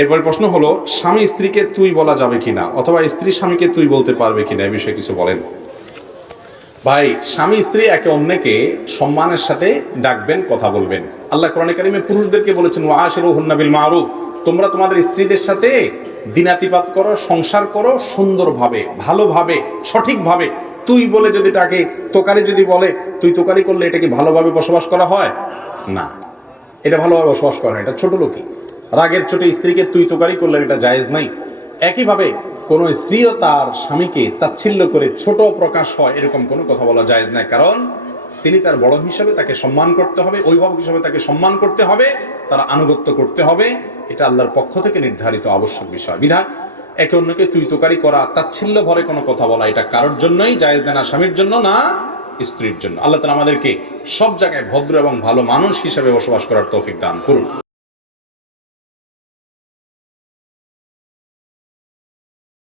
এরপর প্রশ্ন হলো, স্বামী স্ত্রীকে তুই বলা যাবে কিনা, অথবা স্ত্রী স্বামীকে তুই বলতে পারবে কিনা, এই বিষয়ে কিছু বলেন। ভাই, স্বামী স্ত্রী একে অন্যকে সম্মানের সাথে ডাকবেন, কথা বলবেন। আল্লাহ কোরআনে কারিমে পুরুষদেরকে বলেছেন, ওয়াশিরুহুন্না বিল মারুফ, তোমরা তোমাদের স্ত্রীদের সাথে দিনাতিপাত করো, সংসার করো সুন্দরভাবে, ভালোভাবে, সঠিকভাবে। তুই বলে যদি তাকে তোকারি যদি বলে, তুই তোকারি করলে এটা কি ভালোভাবে বসবাস করা হয়? না, এটা ভালোভাবে বসবাস করা হয়, এটা ছোট লোকই। রাগের চোটে স্ত্রীকে তুই তোকারি করলে এটা জায়েজ নাই। একইভাবে কোনো স্ত্রীও তার স্বামীকে তাচ্ছিল্য করে ছোট প্রকাশ হয় এরকম কোনো কথা বলা জায়েজ নাই, কারণ তিনি তার বড় হিসাবে তাকে সম্মান করতে হবে, অভিভাবক হিসাবে তাকে সম্মান করতে হবে, তার আনুগত্য করতে হবে। এটা আল্লাহর পক্ষ থেকে নির্ধারিত আবশ্যক বিষয়। বিধান একে অন্যকে তুই তোকারি করা, তাচ্ছিল্য ভরে কোনো কথা বলা, এটা কারোর জন্যই জায়েজ দেয় না, স্বামীর জন্য না স্ত্রীর জন্য। আল্লাহ তাআলা আমাদেরকে সব জায়গায় ভদ্র এবং ভালো মানুষ হিসাবে বসবাস করার তৌফিক দান করুন।